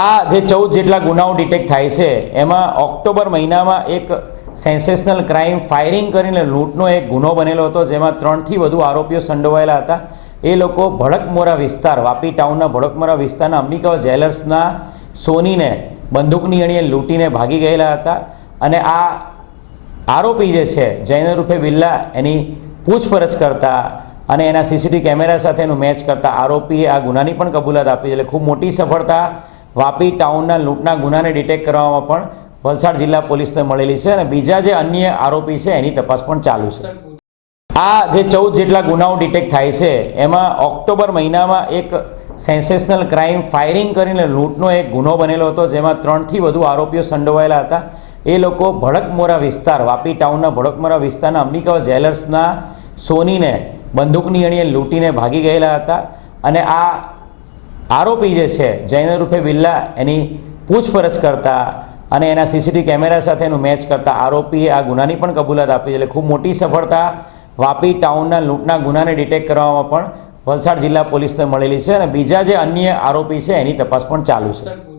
આ જે 14 જેટલા ગુનાઓ ડિટેક્ટ થાય છે એમાં ઓક્ટોબર મહિનામાં એક સેન્સેશનલ ક્રાઇમ ફાયરિંગ કરીને લૂંટનો એક ગુનો બનેલો હતો, જેમાં 3થી વધુ આરોપીઓ સંડોવાયેલા હતા। એ લોકો ભડકમોરા વિસ્તાર, વાપી ટાઉનના ભડકમોરા વિસ્તારના અંબિકા જ્વેલર્સના સોનીને બંદૂકની અણીએ લૂંટીને ભાગી ગયેલા હતા। અને આ આરોપી જે છે જૈન રૂપે બિલ્લા, એની પૂછપરછ કરતા અને એના સીસીટીવી કેમેરા સાથે એનું મેચ કરતા આરોપીએ આ ગુનાની પણ કબૂલાત આપી। એટલે ખૂબ મોટી સફળતા વાપી ટાઉનના લૂંટના ગુનાને ડિટેક્ટ કરવામાં પણ વલસાડ જિલ્લા પોલીસને મળેલી છે અને બીજા જે અન્ય આરોપી છે એની તપાસ પણ ચાલુ છે। આ જે 14 જેટલા ગુનાઓ ડિટેક્ટ થાય છે એમાં ઓક્ટોબર મહિનામાં એક સેન્સેશનલ ક્રાઇમ ફાયરિંગ કરીને લૂંટનો એક ગુનો બનેલો હતો, જેમાં 3થી વધુ આરોપીઓ સંડોવાયેલા હતા। એ લોકો ભડકમોરા વિસ્તાર, વાપી ટાઉનના ભડકમોરા વિસ્તારના અંબિકા જ્વેલર્સના સોનીને બંદૂકની અણીએ લૂંટીને ભાગી ગયેલા હતા। અને આ આરોપી જે છે જૈન રૂપે બિલ્લા, એની પૂછપરછ કરતા અને એના સીસીટીવી કેમેરા સાથે એનું મેચ કરતા આરોપીએ આ ગુનાની પણ કબૂલાત આપી। એટલે ખૂબ મોટી સફળતા વાપી ટાઉનના લૂંટના ગુનાને ડિટેક્ટ કરવામાં પણ વલસાડ જિલ્લા પોલીસને મળેલી છે અને બીજા જે અન્ય આરોપી છે એની તપાસ પણ ચાલુ છે।